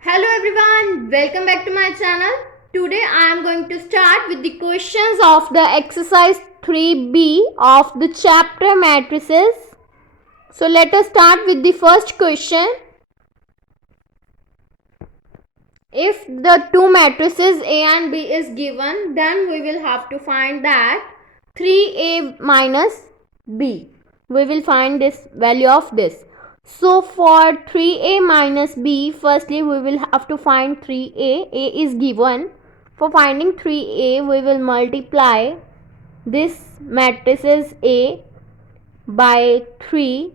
Hello everyone, welcome back to my channel. Today I am going to start with the questions of the exercise 3B of the chapter matrices. So let us start with the first question. If the two matrices A and B is given, then we will have to find that 3A minus B. We will find this value of this. So for 3A minus B, firstly we will have to find 3A. A is given. For finding 3A, we will multiply this matrices A by 3.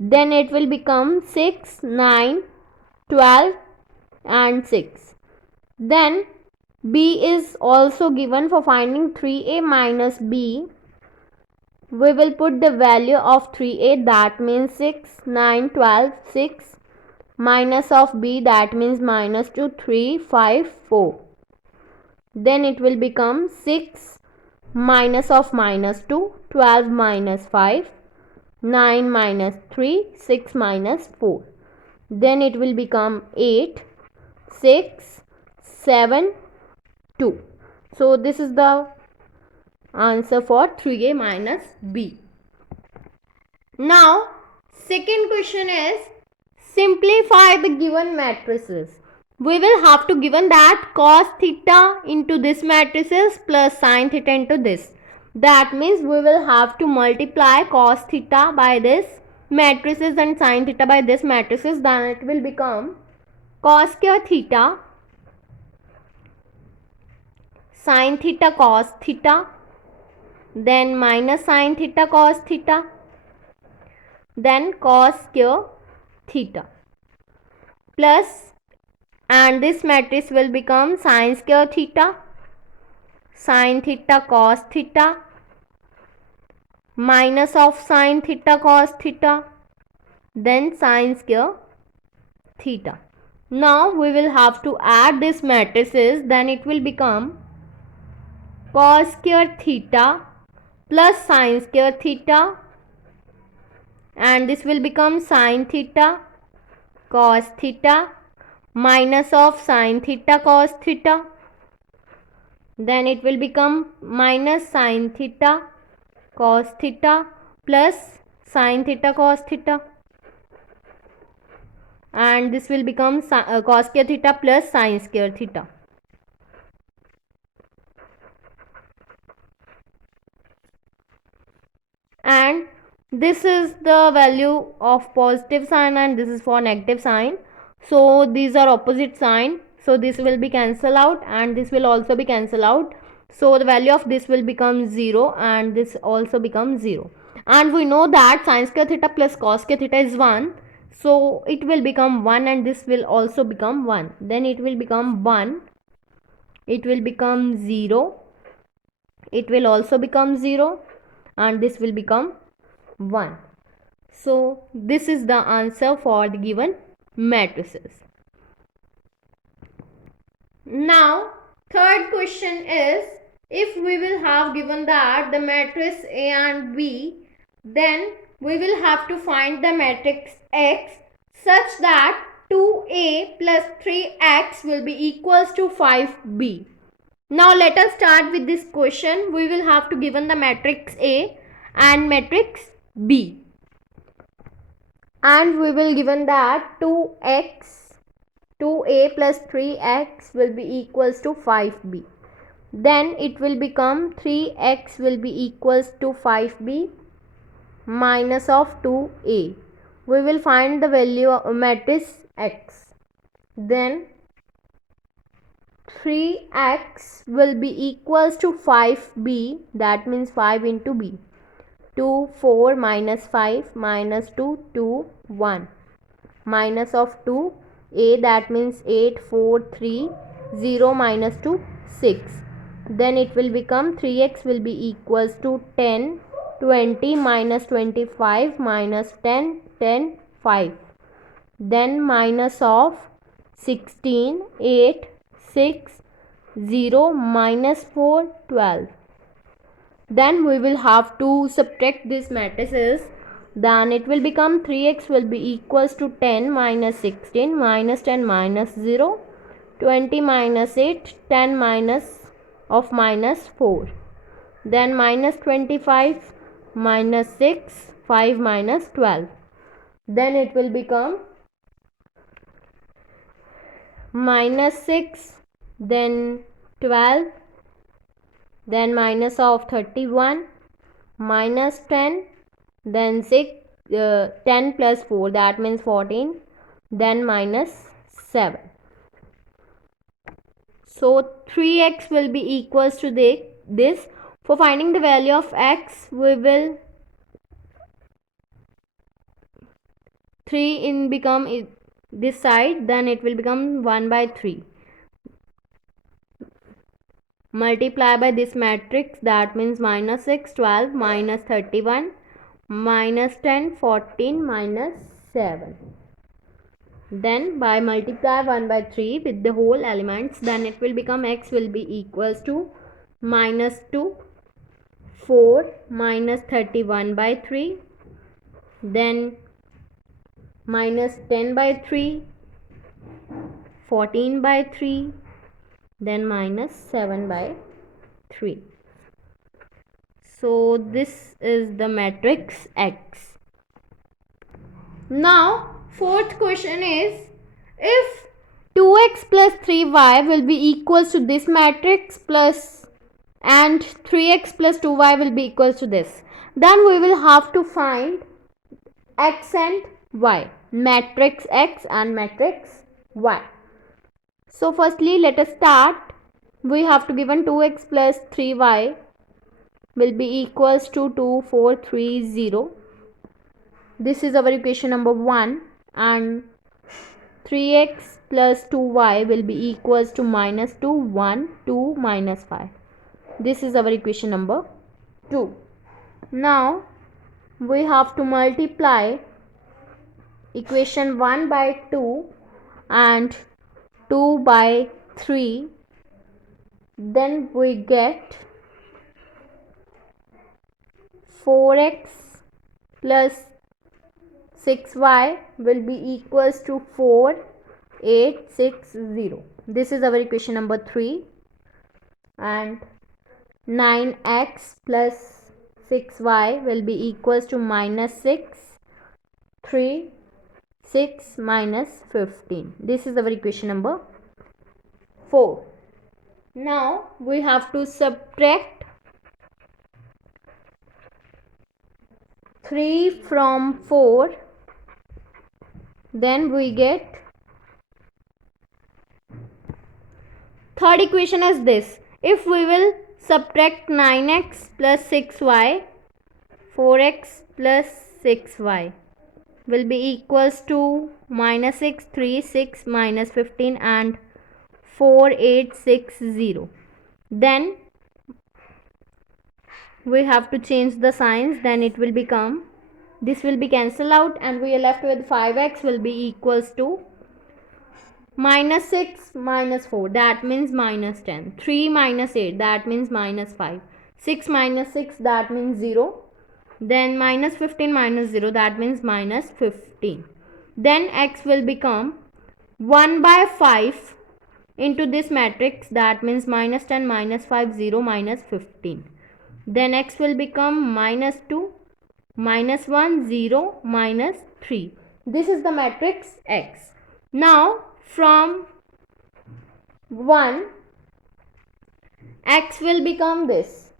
Then it will become 6, 9, 12 and 6. Then B is also given. For finding 3A minus B, we will put the value of 3A, that means 6, 9, 12, 6, minus of B, that means minus 2, 3, 5, 4. Then it will become 6 minus of minus 2, 12 minus 5, 9 minus 3, 6 minus 4. Then it will become 8, 6, 7, 2. So this is the answer for 3A minus B. Now second question is simplify the given matrices. We will have to given that cos theta into this matrices plus sin theta into this. That means we will have to multiply cos theta by this matrices and sin theta by this matrices. Then it will become cos square theta sin theta cos theta, then minus sin theta cos theta, then cos square theta, plus, and this matrix will become sin square theta sin theta cos theta, minus of sin theta cos theta, then sin square theta. Now we will have to add this matrices. Then it will become cos square theta plus sin square theta, and this will become sin theta cos theta minus of sin theta cos theta. Then it will become minus sin theta cos theta plus sin theta cos theta, and this will become cos square theta plus sin square theta. And this is the value of positive sign and this is for negative sign. So these are opposite sign. So this will be cancel out and this will also be cancel out. So the value of this will become 0 and this also becomes 0. And we know that sin square theta plus cos square theta is 1. So it will become 1 and this will also become 1. Then it will become 1. It will become 0. It will also become 0. And this will become 1. So this is the answer for the given matrices. Now third question is, if we will have given that the matrix A and B, then we will have to find the matrix X such that 2A plus 3X will be equals to 5B. Now let us start with this question. We will have to given the matrix A and matrix B, and we will given that 2A plus 3x will be equals to 5b. Then it will become 3x will be equals to 5b minus of 2a. We will find the value of matrix X. Then 3x will be equals to 5b, that means 5 into b. 2, 4 minus 5 minus 2, 2, 1. Minus of 2, a, that means 8, 4, 3, 0 minus 2, 6. Then it will become 3x will be equals to 10, 20 minus 25 minus 10, 10, 5. Then minus of 16, 8, 6, 0 minus 4, 12. Then we will have to subtract these matrices. then it will become 3x will be equals to 10 minus 16 minus 10 minus 0, 20 minus 8, 10 minus of minus 4, then minus 25 minus 6, 5 minus 12, then it will become minus 6, then 12, then minus of 31, minus 10, then 10 plus 4, that means 14, then minus 7. So 3x will be equals to this. For finding the value of x, we will 3 in become this side, then it will become 1 by 3. Multiply by this matrix, that means minus 6, 12, minus 31, minus 10, 14, minus 7. Then by multiply 1 by 3 with the whole elements, then it will become x will be equals to minus 2, 4, minus 31 by 3, then minus 10 by 3, 14 by 3, then minus 7 by 3. So this is the matrix X. Now fourth question is, if 2x plus 3y will be equals to this matrix plus and 3x plus 2y will be equals to this, then we will have to find x and y, matrix X and matrix Y. So firstly let us start. We have to given 2x plus 3y will be equals to 2, 4, 3, 0. This is our equation number 1, and 3x plus 2y will be equals to minus 2, 1, 2, minus 5. This is our equation number 2. Now we have to multiply equation 1 by 2 and 2 by 3, then we get 4x plus 6y will be equals to 4, 8, 6, 0. This is our equation number 3, and 9x plus 6y will be equals to minus 6, 3, 6 minus 15. This is our equation number 4. Now we have to subtract 3 from 4, then we get third equation is this. If we will subtract 9x plus 6y, 4x plus 6y will be equals to minus 6, 3, 6 minus 15 and 4, 8, 6, 0. Then we have to change the signs, then it will become, this will be cancelled out and we are left with 5x will be equals to minus 6 minus 4, that means minus 10, 3 minus 8, that means minus 5, 6 minus 6, that means 0, then minus 15 minus 0, that means minus 15. Then x will become 1 by 5 into this matrix, that means minus 10 minus 5, 0 minus 15. Then x will become minus 2, minus 1, 0, minus 3. This is the matrix X. Now from 1, x will become this.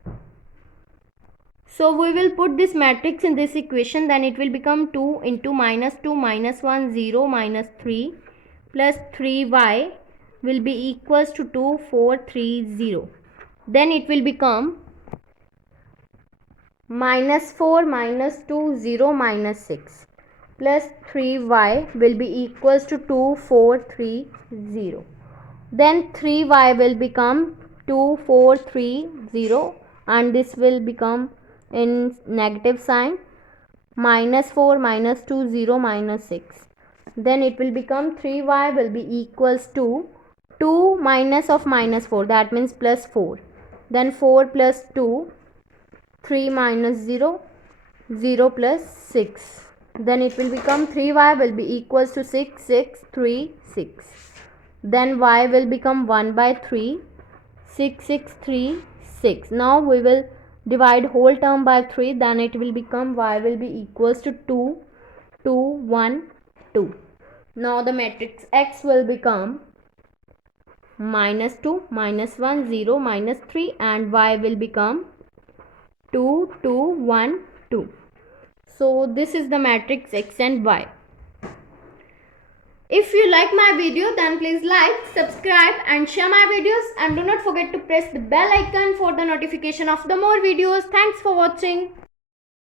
So we will put this matrix in this equation, then it will become 2 into minus 2, minus 1, 0, minus 3 plus 3y will be equals to 2, 4, 3, 0. Then it will become minus 4, minus 2, 0, minus 6 plus 3y will be equals to 2, 4, 3, 0. Then 3y will become 2, 4, 3, 0 and this will become in negative sign, minus 4, minus 2, 0, minus 6. Then it will become 3y will be equals to 2 minus of minus 4, that means plus 4. Then 4 plus 2, 3 minus 0, 0 plus 6. Then it will become 3y will be equals to 6, 6, 3, 6. Then y will become 1 by 3, 6, 6, 3, 6. Now we will divide whole term by 3. Then it will become y will be equals to 2, 2, 1, 2. Now the matrix X will become minus 2, minus 1, 0, minus 3, and y will become 2, 2, 1, 2. So this is the matrix X and Y. If you like my video, then please like, subscribe and share my videos, and do not forget to press the bell icon for the notification of the more videos. Thanks for watching.